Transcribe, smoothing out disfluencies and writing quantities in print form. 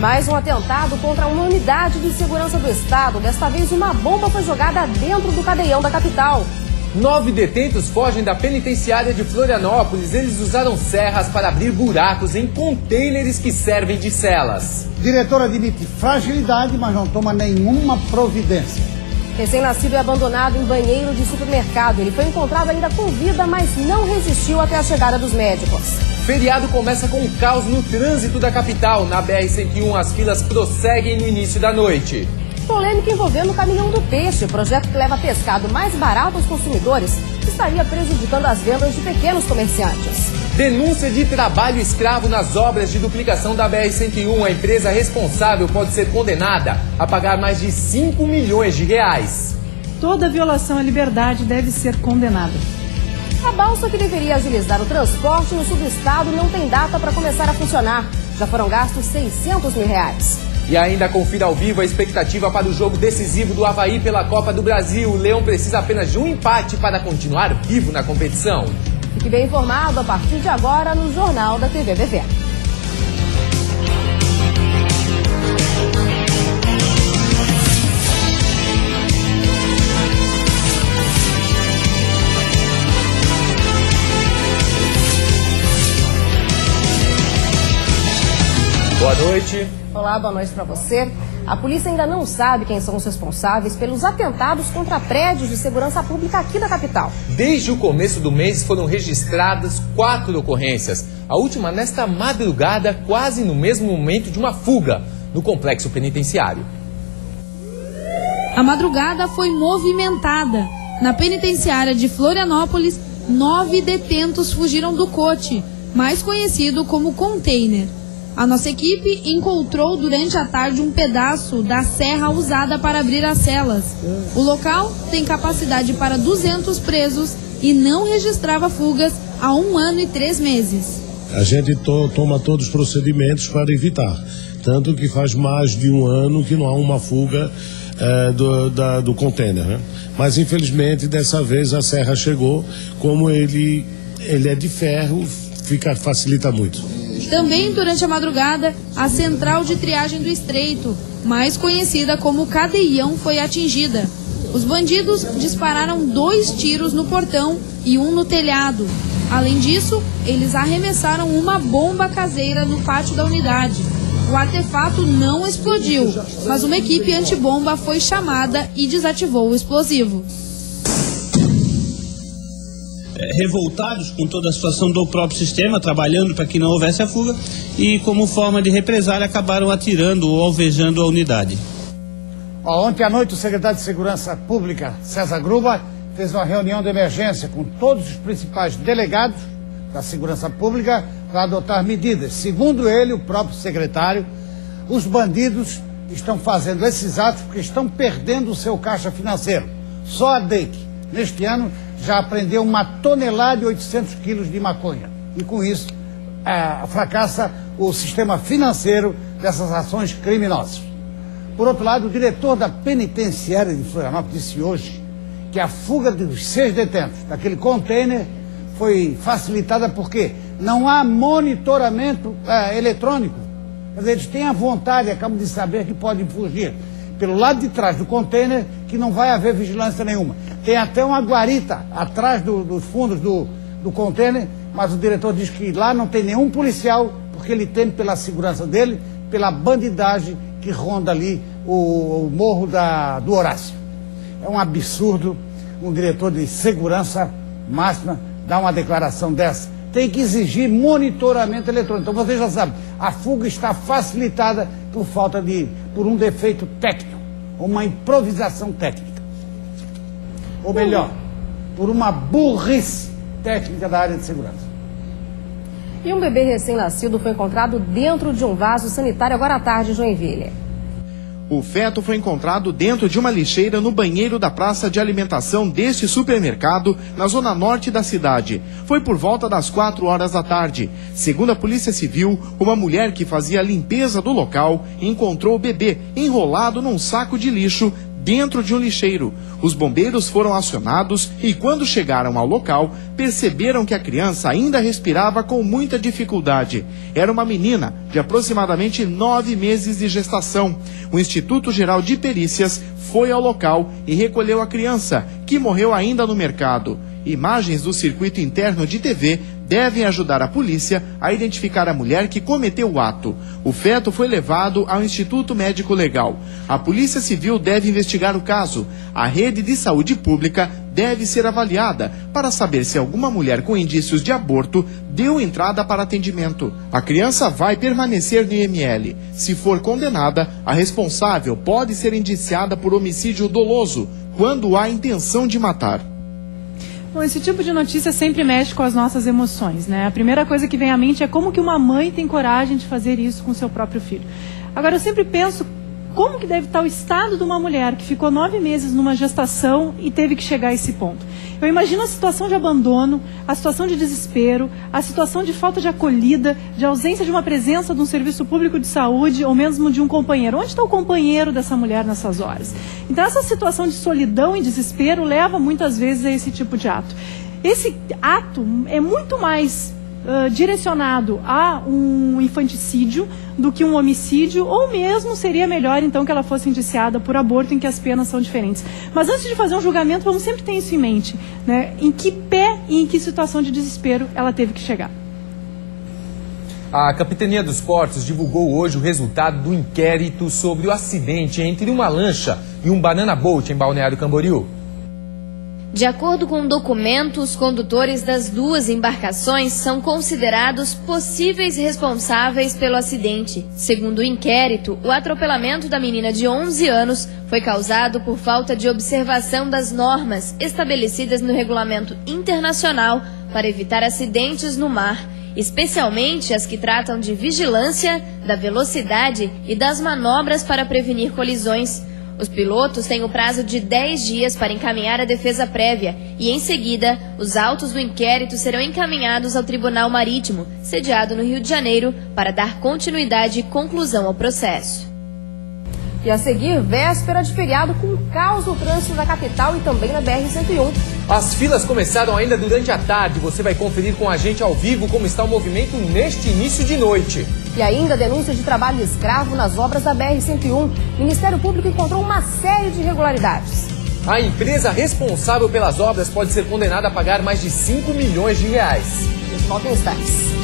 Mais um atentado contra uma unidade de segurança do Estado. Desta vez, uma bomba foi jogada dentro do cadeião da capital. 9 detentos fogem da penitenciária de Florianópolis. Eles usaram serras para abrir buracos em contêineres que servem de celas. O diretor admite fragilidade, mas não toma nenhuma providência. Recém-nascido é abandonado em banheiro de supermercado. Ele foi encontrado ainda com vida, mas não resistiu até a chegada dos médicos. Feriado começa com um caos no trânsito da capital. Na BR-101, as filas prosseguem no início da noite. Polêmica envolvendo o caminhão do peixe, projeto que leva pescado mais barato aos consumidores, estaria prejudicando as vendas de pequenos comerciantes. Denúncia de trabalho escravo nas obras de duplicação da BR-101. A empresa responsável pode ser condenada a pagar mais de 5 milhões de reais. Toda violação à liberdade deve ser condenada. A balsa que deveria agilizar o transporte no sul do estado não tem data para começar a funcionar. Já foram gastos 600 mil reais. E ainda confira ao vivo a expectativa para o jogo decisivo do Avaí pela Copa do Brasil. O Leão precisa apenas de um empate para continuar vivo na competição. Fique bem informado a partir de agora no Jornal da TV BV. Boa noite. Olá, boa noite para você. A polícia ainda não sabe quem são os responsáveis pelos atentados contra prédios de segurança pública aqui da capital. Desde o começo do mês foram registradas 4 ocorrências. A última nesta madrugada, quase no mesmo momento de uma fuga no complexo penitenciário. A madrugada foi movimentada. Na penitenciária de Florianópolis, 9 detentos fugiram do coche, mais conhecido como container. A nossa equipe encontrou durante a tarde um pedaço da serra usada para abrir as celas. O local tem capacidade para 200 presos e não registrava fugas há 1 ano e 3 meses. A gente toma todos os procedimentos para evitar. Tanto que faz mais de 1 ano que não há uma fuga do container, né? Mas infelizmente dessa vez a serra chegou, como ele é de ferro, facilita muito. Também durante a madrugada, a central de triagem do Estreito, mais conhecida como Cadeião, foi atingida. Os bandidos dispararam 2 tiros no portão e 1 no telhado. Além disso, eles arremessaram uma bomba caseira no pátio da unidade. O artefato não explodiu, mas uma equipe antibomba foi chamada e desativou o explosivo. Revoltados com toda a situação do próprio sistema, trabalhando para que não houvesse a fuga, e como forma de represália acabaram atirando ou alvejando a unidade. Ontem à noite o secretário de Segurança Pública, César Gruba, fez uma reunião de emergência com todos os principais delegados da Segurança Pública para adotar medidas. Segundo ele, o próprio secretário, os bandidos estão fazendo esses atos porque estão perdendo o seu caixa financeiro. Só a DEIC, neste ano, já apreendeu 1 tonelada e 800 quilos de maconha. E com isso, fracassa o sistema financeiro dessas ações criminosas. Por outro lado, o diretor da penitenciária de Florianópolis disse hoje que a fuga dos 6 detentos daquele container foi facilitada porque não há monitoramento eletrônico. Quer dizer, eles têm a vontade, acabam de saber que podem fugir pelo lado de trás do container, que não vai haver vigilância nenhuma. Tem até uma guarita atrás dos fundos do container, mas o diretor diz que lá não tem nenhum policial, porque ele teme pela segurança dele, pela bandidagem que ronda ali o morro do Horácio. É um absurdo um diretor de segurança máxima dar uma declaração dessa. Tem que exigir monitoramento eletrônico. Então você já sabe, a fuga está facilitada por um defeito técnico, uma improvisação técnica. Ou melhor, por uma burrice técnica da área de segurança. E um bebê recém-nascido foi encontrado dentro de um vaso sanitário agora à tarde em Joinville. O feto foi encontrado dentro de uma lixeira no banheiro da praça de alimentação deste supermercado, na zona norte da cidade. Foi por volta das 4 horas da tarde. Segundo a Polícia Civil, uma mulher que fazia a limpeza do local encontrou o bebê enrolado num saco de lixo dentro de um lixeiro. Os bombeiros foram acionados e, quando chegaram ao local, perceberam que a criança ainda respirava com muita dificuldade. Era uma menina de aproximadamente 9 meses de gestação. O Instituto Geral de Perícias foi ao local e recolheu a criança, que morreu ainda no mercado. Imagens do circuito interno de TV devem ajudar a polícia a identificar a mulher que cometeu o ato. O feto foi levado ao Instituto Médico Legal. A Polícia Civil deve investigar o caso. A rede de saúde pública deve ser avaliada para saber se alguma mulher com indícios de aborto deu entrada para atendimento. A criança vai permanecer no IML. Se for condenada, a responsável pode ser indiciada por homicídio doloso, quando há intenção de matar. Bom, esse tipo de notícia sempre mexe com as nossas emoções, né? A primeira coisa que vem à mente é como que uma mãe tem coragem de fazer isso com seu próprio filho. Agora, eu sempre penso como que deve estar o estado de uma mulher que ficou 9 meses numa gestação e teve que chegar a esse ponto. Eu imagino a situação de abandono, a situação de desespero, a situação de falta de acolhida, de ausência de uma presença de um serviço público de saúde ou mesmo de um companheiro. Onde está o companheiro dessa mulher nessas horas? Então, essa situação de solidão e desespero leva muitas vezes a esse tipo de ato. Esse ato é muito mais direcionado a um infanticídio do que um homicídio, ou mesmo seria melhor então que ela fosse indiciada por aborto, em que as penas são diferentes. Mas antes de fazer um julgamento, vamos sempre ter isso em mente, né? Em que pé e em que situação de desespero ela teve que chegar. A Capitania dos Portos divulgou hoje o resultado do inquérito sobre o acidente entre uma lancha e um banana boat em Balneário Camboriú. De acordo com o documento, os condutores das duas embarcações são considerados possíveis responsáveis pelo acidente. Segundo o inquérito, o atropelamento da menina de 11 anos foi causado por falta de observação das normas estabelecidas no Regulamento Internacional para evitar acidentes no mar, especialmente as que tratam de vigilância, da velocidade e das manobras para prevenir colisões. Os pilotos têm o prazo de 10 dias para encaminhar a defesa prévia e, em seguida, os autos do inquérito serão encaminhados ao Tribunal Marítimo, sediado no Rio de Janeiro, para dar continuidade e conclusão ao processo. E a seguir, véspera de feriado com caos no trânsito da capital e também na BR-101. As filas começaram ainda durante a tarde. Você vai conferir com a gente ao vivo como está o movimento neste início de noite. E ainda denúncia de trabalho escravo nas obras da BR-101. O Ministério Público encontrou uma série de irregularidades. A empresa responsável pelas obras pode ser condenada a pagar mais de 5 milhões de reais. A gente volta em instantes.